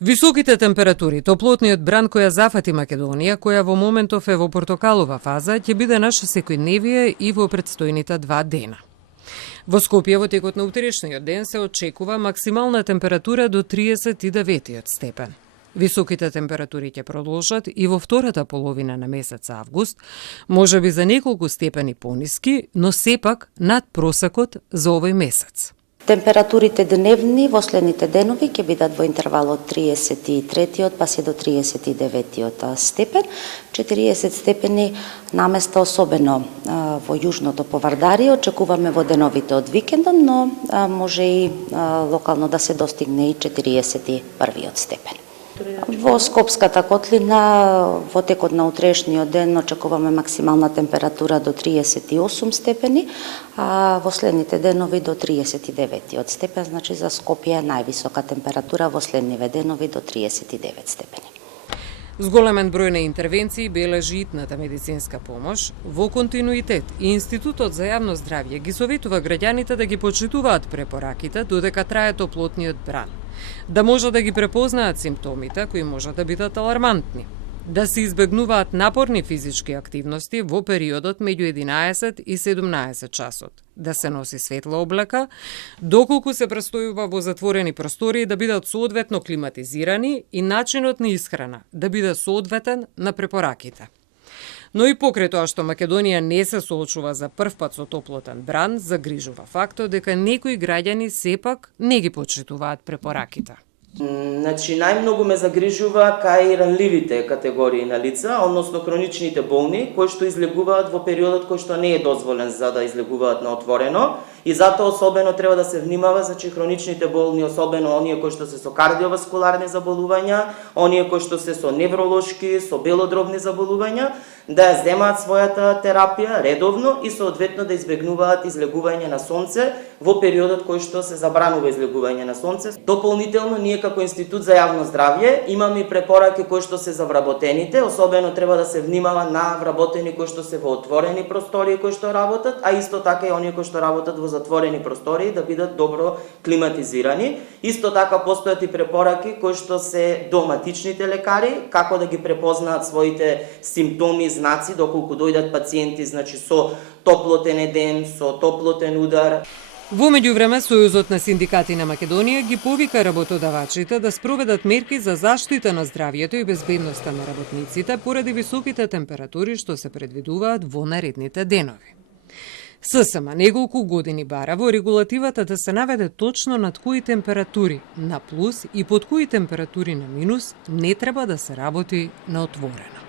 Високите температури, топлотниот бран која зафати Македонија, која во моментов е во портокалова фаза, ќе биде наше секојдневие и во претстојните 2 дена. Во Скопје во текот на утрешниот ден се очекува максимална температура до 39 степен. Високите температури ќе продолжат и во втората половина на месец август, можеби за неколку степени пониски, но сепак над просекот за овој месец. Температурите дневни во следните денови ќе бидат во интервал од 33 па се до 39 степен. 40 степени наместа, особено во јужното Повардарие, очекуваме во деновите од викендот, но може и локално да се достигне и 41 степен. Во Скопската котлина во текот на утрешниот ден очекуваме максимална температура до 38 степени, а во следните денови до 39 степен, значи за Скопје е највисока температура во следниве денови до 39 степени. Зголемен број на интервенции бележи итната медицинска помош. Во континуитет и Институтот за јавно здравје ги советува граѓаните да ги почитуваат препораките додека трае топлотниот бран, да можат да ги препознаат симптомите кои можат да бидат алармантни, да се избегнуваат напорни физички активности во периодот меѓу 11 и 17 часот, да се носи светла облека, доколку се престојува во затворени простории да бидат соодветно климатизирани и начинот на исхрана да биде соодветен на препораките. Но и покрај тоа што Македонија не се соочува за прв пат со топлотен бран, загрижува фактот дека некои граѓани сепак не ги почитуваат препораките. Значи, најмногу ме загрижува кај ранливите категории на лица, односно хроничните болни, кои што излегуваат во периодот кој што не е дозволен за да излегуваат на отворено, и затоа особено треба да се внимава, значи хроничните болни, особено оние кои што се со кардиоваскуларни заболувања, оние кои што се со невролошки, со белодробни заболувања, да ја земаат својата терапија редовно и соодветно да избегнуваат излегување на сонце во периодот кој што се забранува излегување на сонце. Дополнително, ние како Институт за јавно здравје имаме и препораки кои што се за вработените, особено треба да се внимава на вработени кои што се во отворени простории кои што работат, а исто така и оние кои што работат во затворени простории да бидат добро климатизирани. Исто така постојат и препораки кои што се до матичните лекари, како да ги препознаат своите симптоми, знаци, доколку дојдат пациенти, значи со топлотен едем, со топлотен удар. Во меѓувреме, Сојузот на синдикати на Македонија ги повика работодавачите да спроведат мерки за заштита на здравјето и безбедноста на работниците поради високите температури што се предвидуваат во наредните денови. ССМ неколку години бара во регулативата да се наведе точно над кои температури на плюс и под кои температури на минус не треба да се работи на отворено.